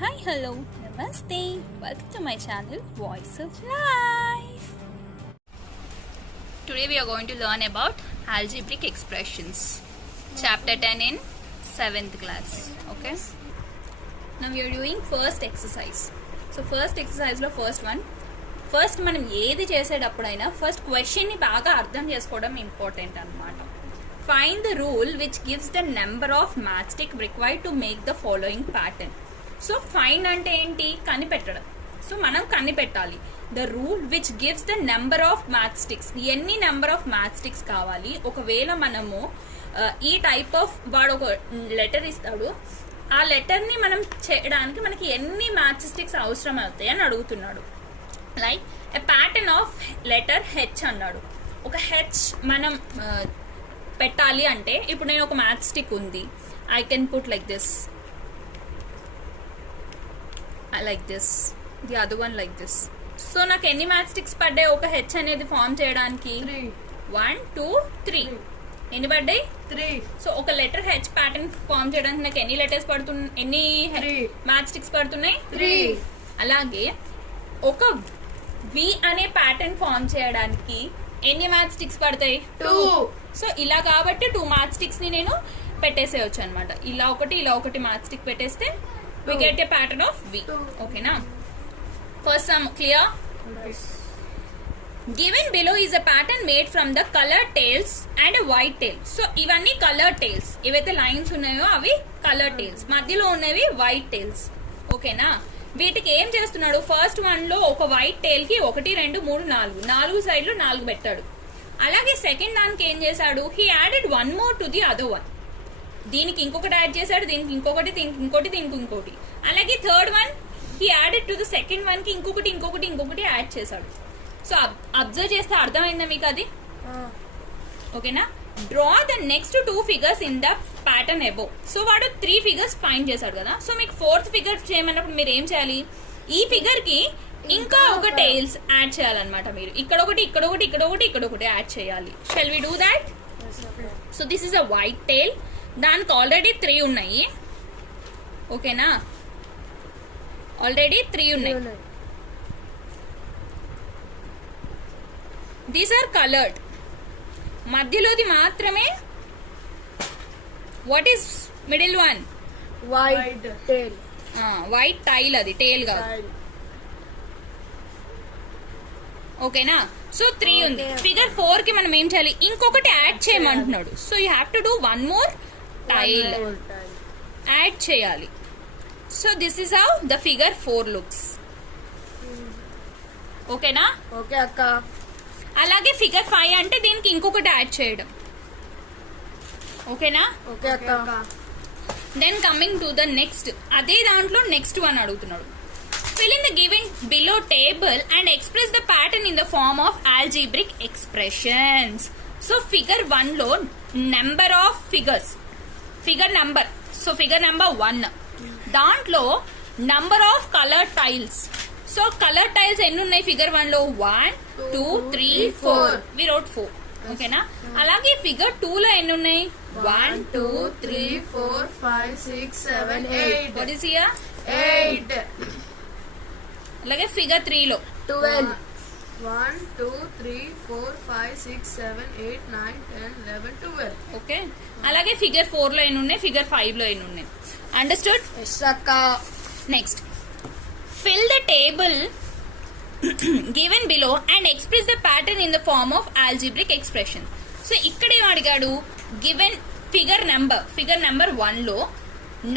Hi, hello, namaste. Welcome to my channel Voice of Life. Today we are going to learn about algebraic expressions. Chapter 10 in 7th class. Okay. Now we are doing first exercise. So first exercise lo first one. First మనం ఏది చేసేటప్పుడైనా first క్వశ్చన్ని బాగా అర్థం చేసుకోవడం important అనమాట. Find the rule which gives the number of match stick required to make the following pattern. So find అంటే ఏంటి? కనిపెట్టడం. సో మనం కనిపెట్టాలి. The rule which gives the number of match sticks, ఎన్ని నెంబర్ ఆఫ్ మ్యాచ్ స్టిక్స్ కావాలి. ఒకవేళ మనము ఈ టైప్ ఆఫ్ వాడు ఒక లెటర్ ఇస్తాడు, ఆ లెటర్ని మనం చేయడానికి మనకి ఎన్ని మ్యాచ్ స్టిక్స్ అవసరం అవుతాయి అని అడుగుతున్నాడు. Like a pattern of letter H అన్నాడు. ఒక హెచ్ మనం పెట్టాలి అంటే ఇప్పుడు నేను ఒక మ్యాచ్ స్టిక్ ఉంది, I can put like this, like this, the other one like this. So నాకు ఎన్ని మ్యాచ్ స్టిక్స్ పడ్డాయి ఒక హెచ్ అనేది ఫామ్ చేయడానికి? 1 2 3. ఎన్ని పడ్డాయి? 3. సో ఒక లెటర్ హెచ్ ప్యాటర్న్ ఫామ్ చేయడానికి నాకు ఎన్ని లెటర్స్ పడుతున్నాయి, ఎన్ని మ్యాచ్ స్టిక్స్ పడుతున్నాయి? 3. అలాగే ఒక వి అనే ప్యాటర్న్ ఫామ్ చేయడానికి ఎన్ని మ్యాచ్ స్టిక్స్ పడతాయి? 2. సో ఇలా కాబట్టి 2 మ్యాచ్ స్టిక్స్ ని నేను పెట్టేసేయచ్చు అనమాట. ఇలా ఒకటి మ్యాచ్ స్టిక్ పెట్టేస్తే we get a pattern of V. Okay na? First sum clear? Yes. Given below is a pattern made from the colored tails and a white tail. So ఇవన్నీ colored tails. ఏవైతే lines ఉన్నాయో అవి colored tails. మధ్యలో ఉన్నవి white tails. ఓకేనా? వీటికి ఏం చేస్తున్నాడు? ఫస్ట్ వన్ లో ఒక వైట్ టైల్ కి 1 2 3 4 సైడ్లు 4 పెట్టాడు. అలాగే సెకండ్ దానికి ఏం చేశాడు? He added 1 more to the other one. దీనికి ఇంకొకటి యాడ్ చేశాడు, దీనికి ఇంకొకటి, దీనికి ఇంకోటి. అలాగే third one he added to the second one కి ఇంకొకటి యాడ్ చేశాడు. సో అబ్జర్వ్ చేస్తే అర్థమైందా మీకు అది? ఓకేనా? Draw the next 2 figures in the pattern above. So వాడు 3 ఫిగర్స్ ఫైండ్ చేశాడు కదా. సో మీకు 4th ఫిగర్ చేయమన్నప్పుడు మీరు ఏం చేయాలి? ఈ ఫిగర్ కి ఇంకా ఒక టైల్స్ యాడ్ చేయాలన్నమాట. మీరు ఇక్కడొకటి యాడ్ చేయాలి. Shall we do that? So this is a white tile. దానికి ఆల్రెడీ 3 ఉన్నాయి. ఓకేనా? ఆల్రెడీ 3 ఉన్నాయి. These are coloured. మధ్యలోది మాత్రమే. What is middle one? White tile. White tile, అది టైల్ కాదు. ఓకేనా? సో 3 ఉంది. ఫిగర్ 4 కి మనం ఏం చేయాలి? ఇంకొకటి యాడ్ చేయమంటున్నాడు. So you have to do 1 more tile add చేయాలి. So this is how the figure 4 looks. ఓకేనా? ఓకే అక్క. అలాగే ఫిగర్ 5 అంటే దీనికి ఇంకొకటి యాడ్ చేయడం. ఓకేనా? ఓకే అక్క. Then coming to the next, అదే దాంట్లో నెక్స్ట్ వన్ అడుగుతున్నాడు. Fill in the given below table and express the pattern in the form of algebraic expressions. So figure 1 లో number of figures, figure number, so figure number 1, దాంట్లో number of colored tiles. So colour tiles ఎన్ని ఉన్నాయి figure 1 లో? 1 2 3 4. We wrote 4. ఓకేనా? అలాగే figure 2 లో ఎన్ని ఉన్నాయి? 1 2 3 4 5 6 7 8. What is here? 8. అలాగే ఫిగర్ 3 లో 12. 1 2 3 4 5 6 7 8 9 10 11 12. ఓకే. అలాగే ఫిగర్ 4 లో ఎన్ని ఉన్నాయి? ఫిగర్ 5 లో ఎన్ని ఉన్నాయి? అండర్స్టూడ్? ఎస్ అక్క. Next, fill the table given below and express the pattern in the form of algebraic expression. So ఇక్కడ ఏం అడిగాడు? గివెన్ ఫిగర్ నెంబర్ 1 లో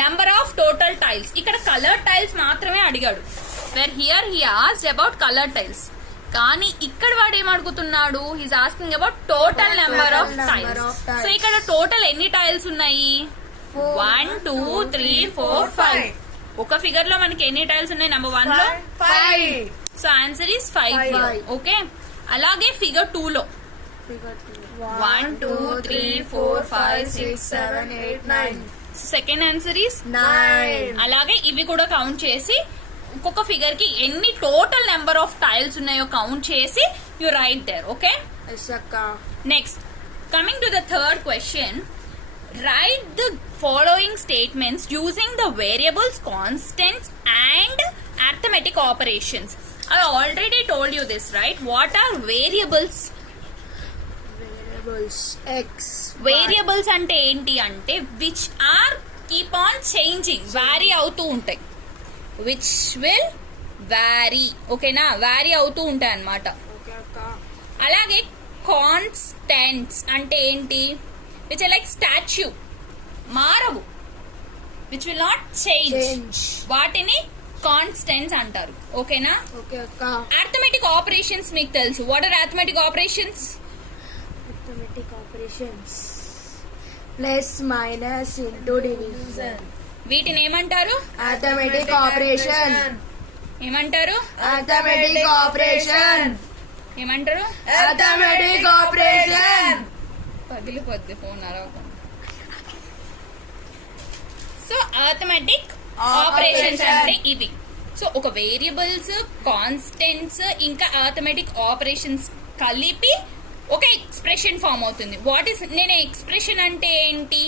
నంబర్ ఆఫ్ టోటల్ టైల్స్, ఇక్కడ కలర్ టైల్స్ మాత్రమే అడిగాడు. Where here he asked about colour tiles. కానీ ఇక్కడ వాడు ఏం అడుగుతున్నాడు? He's asking about total number of tiles. So ఇక్కడ టోటల్ ఎన్ని టైల్స్ ఉన్నాయి? 1 2 3 4 5. ఒక ఫిగర్ లో మనకి ఎన్ని టైల్స్ ఉన్నాయి? నెంబర్ 1 లో 5. So answer is 5. ఓకే. అలాగే ఫిగర్ 2 లో 1 2 3 4 5 6 7 8 9. Second answer is 9. అలాగే ఇవి కూడా కౌంట్ చేసి ఒక్కొక్క ఫిగర్ కి ఎన్ని టోటల్ నెంబర్ ఆఫ్ టైల్స్ ఉన్నాయో కౌంట్ చేసి you write there. Okay. Yes అక్క. Next, coming to the third question, write the following statements using the variables, constants and arithmetic operations. I already told you this, right? What are variables? Variables x. Variables అంటే ఏంటి అంటే which are keep on changing, vary అవుతూ ఉంటాయి. which will vary, ఓకేనా, vary అవుతూ ఉంటాయి అన్నమాట. Okay అక్క. అలాగే కాన్స్టెంట్స్ అంటే ఏంటి, విచ్ లైక్ స్టాచ్యూ, మారవు, విచ్ విల్ నాట్ చేంజ్, వాటిని కాన్స్టెంట్స్ అంటారు. ఓకేనా. Okay అక్క. అర్థమెటిక్ ఆపరేషన్స్ మీకు తెలుసు. What are arithmetic operations? Arithmetic operations. Plus, minus, into, division. వీటిని ఏమంటారు? Arithmetic operation. ఏమంటారు? Arithmetic operation. ఏమంటారు? Arithmetic operation. పగిలిపోద్ది ఫోన్ అరవకుండా. సో అర్థమెటిక్ ఆపరేషన్స్ అంటే ఇవి. సో ఒక వేరియబుల్స్, కాన్స్టెంట్స్ ఇంకా అర్థమెటిక్ ఆపరేషన్స్ కలిపి ఒక ఎక్స్ప్రెషన్ ఫామ్ అవుతుంది. వాట్ ఈస్, నేను ఎక్స్ప్రెషన్ అంటే ఏంటి,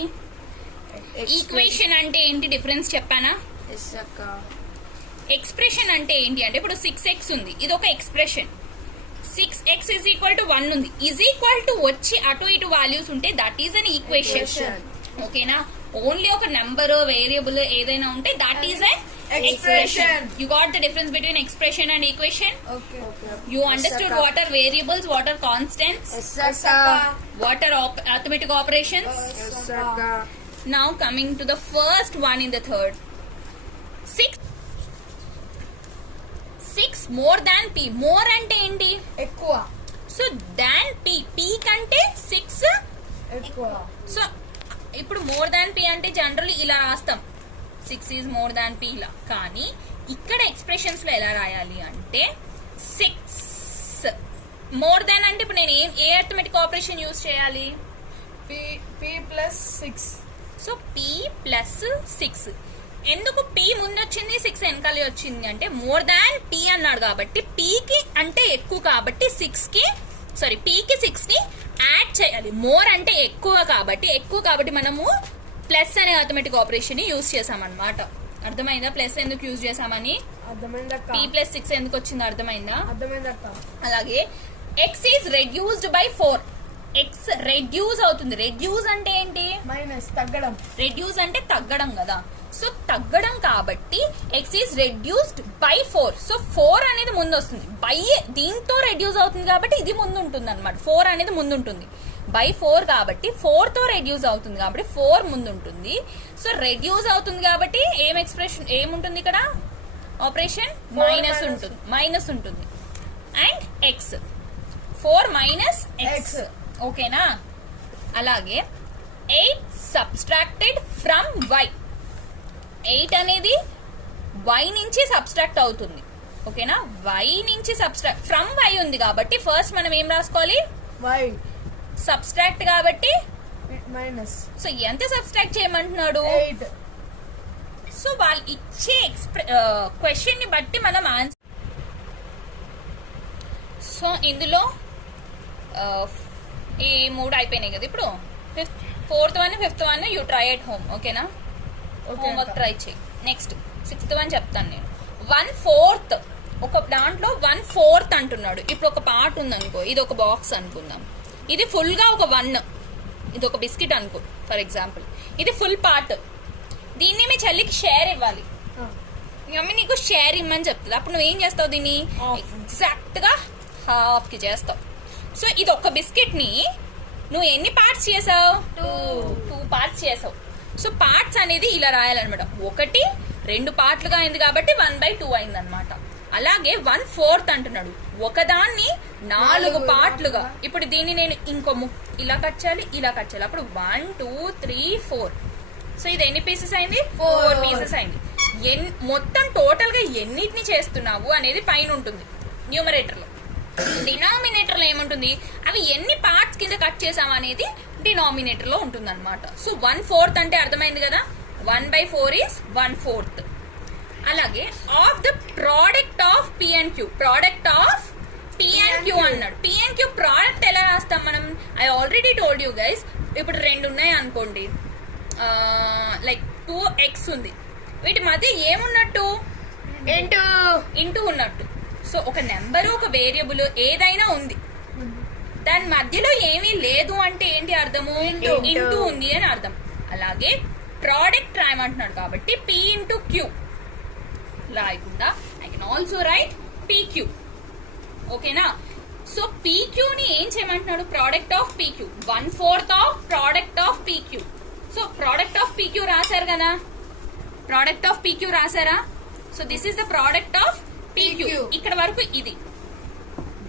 ఈక్వేషన్ అంటే ఏంటి డిఫరెన్స్ చెప్పానా? Yes అక్క. ఎక్స్ప్రెషన్ అంటే ఏంటి అంటే ఇప్పుడు 6x ఉంది, ఇది ఒక expression. 6x is equal to 1 ఉంది, ఈజ్ ఈక్వల్ టు వచ్చి అటు ఇటు వాల్యూస్ ఉంటే దట్ ఈస్ అన్ ఈక్వేషన్. ఓకేనా. ఓన్లీ ఒక నెంబర్, వేరియబుల్ ఏదైనా ఉంటే that is an expression. You got the difference between expression and equation? Okay. You understood what are variables, what are constants, Yes అక్క. what are arithmetic operations? Yes అక్క. Now coming to the first one in the third. 6 more than p. More అంటే ఏంటి? ఎక్కువ. So than p. p కంటే 6 ఎక్కువ. So ఇప్పుడు more than P అంటే generally ఇలా రాస్తాం, 6 ఈజ్ మోర్ దాన్ పి ఇలా. కానీ ఇక్కడ ఎక్స్ప్రెషన్స్ లో ఎలా రాయాలి అంటే 6 మోర్ దాన్ అంటే ఇప్పుడు నేను ఏ అర్థమెటిక్ ఆపరేషన్ యూజ్ చేయాలి? P plus 6. So P plus 6. ఎందుకు పి ముందు వచ్చింది 6 వెనకాలి వచ్చింది అంటే మోర్ దాన్ పి అన్నాడు కాబట్టి పీకి అంటే ఎక్కువ కాబట్టి 6కి సారీ పీకి 6కి యాడ్ చేయాలి. మోర్ అంటే ఎక్కువ కాబట్టి మనము ప్లస్ అనే అర్థమెటిక్ ఆపరేషన్ ని యూజ్ చేసామన్నమాట. అర్థమైందా ప్లస్ ఎందుకు యూజ్ చేసామని? అర్థమైందక్క. p ప్లస్ 6 ఎందుకు వచ్చిందో అర్థమైందా? అర్థమైందక్క. అలాగే x is reduced by 4. x reduce అవుతుంది. రెడ్యూస్ అంటే ఏంటి? మైనస్, తగ్గడం. రెడ్యూస్ అంటే తగ్గడం కదా. సో తగ్గడం కాబట్టి x is reduced by 4. So 4 అనేది ముందు వస్తుంది. బై దీంతో రెడ్యూస్ అవుతుంది కాబట్టి ఇది ముందు ఉంటుంది అనమాట. 4 అనేది ముందు ఉంటుంది. బై 4 కాబట్టి 4 తో రెడ్యూస్ అవుతుంది కాబట్టి 4 ముందు ఉంటుంది. సో రెడ్యూస్ అవుతుంది కాబట్టి ఏం ఎక్స్ప్రెషన్ ఏముంటుంది ఇక్కడ? ఆపరేషన్ మైనస్ ఉంటుంది. And X 4 minus X. ఓకేనా. అలాగే 8 సబ్స్ట్రాక్టెడ్ ఫ్రమ్ y. 8 అనేది y నుంచి సబ్స్ట్రాక్ట్ అవుతుంది. ఓకేనా. y నుంచి సబ్స్ట్రాక్ట్ ఫ్రమ్ y ఉంది కాబట్టి ఫస్ట్ మనం ఏం రాసుకోవాలి? y సబ్స్ట్రాక్ట్ కాబట్టి మైనస్. సో ఎంత సబ్స్ట్రాక్ట్ చేయమంటున్నాడు? 8. సో వాళ్ళు ఇచ్చే క్వశ్చన్ ని బట్టి మనం ఆన్సర్. సో ఇందులో ఈ 3 అయిపోయినాయి కదా. ఇప్పుడు 4th one 5th one you try at home. ఓకేనా. హోంవర్క్ ట్రై చేయి. నెక్స్ట్ 6th వన్ చెప్తాను నేను. 1/4 ఒక దాంట్లో 1/4 అంటున్నాడు. ఇప్పుడు ఒక పార్ట్ ఉంది అనుకో, ఇది ఒక బాక్స్ అనుకుందాం. ఇది ఫుల్ గా ఒక 1, ఇది ఒక బిస్కెట్ అనుకో ఫర్ ఎగ్జాంపుల్. ఇది ఫుల్ పార్ట్. దీన్ని మీ చెల్లికి షేర్ ఇవ్వాలి. మీ మమ్మీ నీకు షేర్ ఇమ్మని చెప్తుంది. అప్పుడు నువ్వేం చేస్తావు? దీన్ని ఎగ్జాక్ట్ గా హాఫ్ కి చేస్తావు. సో ఇది ఒక బిస్కెట్ ని నువ్వు ఎన్ని పార్ట్స్ చేసావు? 2 పార్ట్స్ చేసావు. సో పార్ట్స్ అనేది ఇలా రాయాలన్నమాట. 1 2 పార్ట్లుగా అయింది కాబట్టి 1/2 అయింది అనమాట. అలాగే 1/4 అంటున్నాడు. ఒకదాన్ని 4 పార్ట్లుగా. ఇప్పుడు దీన్ని నేను ఇంకో ఇలా కట్ చేయాలి, ఇలా కట్ చేయాలి. అప్పుడు 1 2 3 4. సో ఇది ఎన్ని పీసెస్ అయింది? 4 పీసెస్ అయింది. మొత్తం టోటల్ గా ఎన్నిటిని చేస్తున్నావు అనేది పైన ఉంటుంది న్యూమరేటర్ లో. డినామినేటర్ లో ఏముంటుంది? అవి ఎన్ని పార్ట్స్ కింద కట్ చేసాం అనేది డినామినేటర్ లో ఉంటుంది అనమాట. సో 1/4 అంటే అర్థమైంది కదా. 1/4 ఈస్ 1/4. అలాగే of the product of P and Q. Product of P and Q అన్నాడు. పి అండ్ క్యూ ప్రోడక్ట్ ఎలా రాస్తాం మనం? I already told you guys. ఇప్పుడు 2 ఉన్నాయి అనుకోండి. లైక్ 2x ఉంది, వీటి మధ్య ఏమున్నట్టు ఇంటూ ఉన్నట్టు. సో ఒక నెంబర్ ఒక వేరియబుల్ ఏదైనా ఉంది, దాని మధ్యలో ఏమీ లేదు అంటే ఏంటి అర్థము? ఇంటూ ఉంది అని అర్థం. అలాగే ప్రోడక్ట్ రాయమంటున్నాడు కాబట్టి p ఇంటూ క్యూ రాయకుండా I can also write pq. ఓకేనా? సో pq ని ఏం చేయమంటున్నాడు? Product of pq, 1/4 of product of pq. So product of pq రాశారు కదా, ప్రోడక్ట్ ఆఫ్ pq రాశారా? So this is the product of pq. ఇక్కడ వరకు ఇది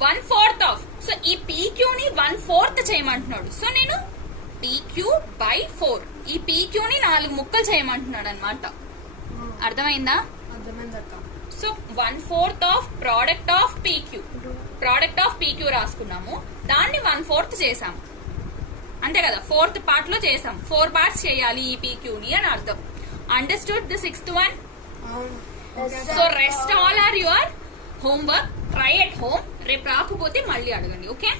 1/4 ఆఫ్. సో ఈ pq ని 1/4 చేయమంటున్నాడు. సో నేను pq/4, ఈ pq ని 4 ముక్కలు చేయమంటున్నాడు అనమాట. అర్థమైందా? So 1/4 of product of pq, product of pq రాసుకున్నాము, దాన్ని 1/4 చేసాము, అంతే కదా? 4th పార్ట్ లో చేసాం, 4 పార్ట్స్ చేయాలి ఈ pq ని అని అర్థం. Understood the 6th one? So rest all are your homework, try at home. రేపు రాకపోతే మళ్ళీ అడగండి. ఓకే?